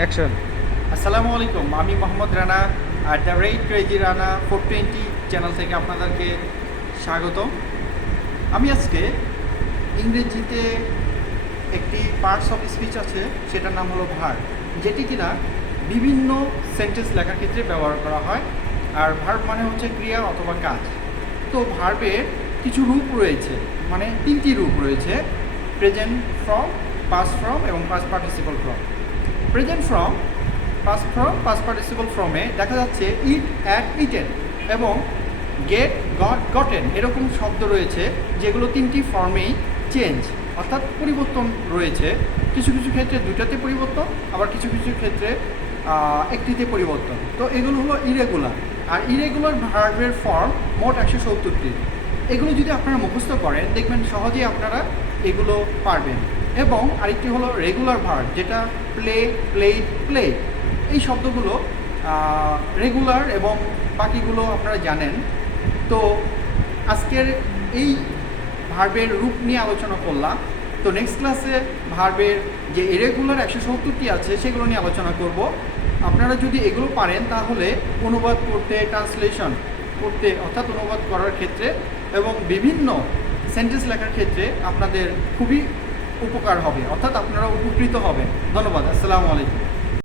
Action. আসসালামু আলাইকুম, আমি Mohammad Rana are the rate crazy Rana 420 channel থেকে আপনাদেরকে স্বাগতম। আমি আজকে ইংরেজিতে একটি পার্টস অফ স্পিচ আছে, সেটার নাম হলো ভার্ব, যেটি কিনা বিভিন্ন সেন্টেন্স লেখার ক্ষেত্রে ব্যবহার করা হয়। আর ভার্ব মানে হচ্ছে ক্রিয়া অথবা কাজ। তো ভার্বের কিছু রূপ রয়েছে, মানে তিনটি রূপ রয়েছে: প্রেজেন্ট ফর্ম, পাস্ট ফর্ম এবং past participle form. Present form, past participle ফর্মে দেখা যাচ্ছে ইট, অ্যাট, ইটেন এবং গেট, গট, গটেন এরকম শব্দ রয়েছে, যেগুলো তিনটি ফর্মেই চেঞ্জ অর্থাৎ পরিবর্তন রয়েছে। কিছু কিছু ক্ষেত্রে দুইটাতে পরিবর্তন, আবার কিছু কিছু ক্ষেত্রে একটিতে পরিবর্তন। তো এগুলো হলো ইরেগুলার। আর ইরেগুলার ভার্বের ফর্ম মোট 170টি। এগুলো যদি আপনারা মুখস্থ করেন, দেখবেন সহজেই আপনারা এগুলো পারবেন। এবং আরেকটি হলো রেগুলার ভার্ব, যেটা প্লে, প্লেড, প্লে। এই শব্দগুলো রেগুলার এবং বাকিগুলো আপনারা জানেন। তো আজকের এই ভার্বের রূপ নিয়ে আলোচনা করলাম। তো নেক্সট ক্লাসে ভার্বের যে ইরেগুলার 170টি আছে সেগুলো নিয়ে আলোচনা করব। আপনারা যদি এগুলো পারেন তাহলে অনুবাদ করতে, ট্রান্সলেশন করতে অর্থাৎ অনুবাদ করার ক্ষেত্রে এবং বিভিন্ন সেন্টেন্স লেখার ক্ষেত্রে আপনাদের খুবই উপকার হবে, অর্থাৎ আপনারা উপকৃত হবেন। ধন্যবাদ। আসসালামু আলাইকুম।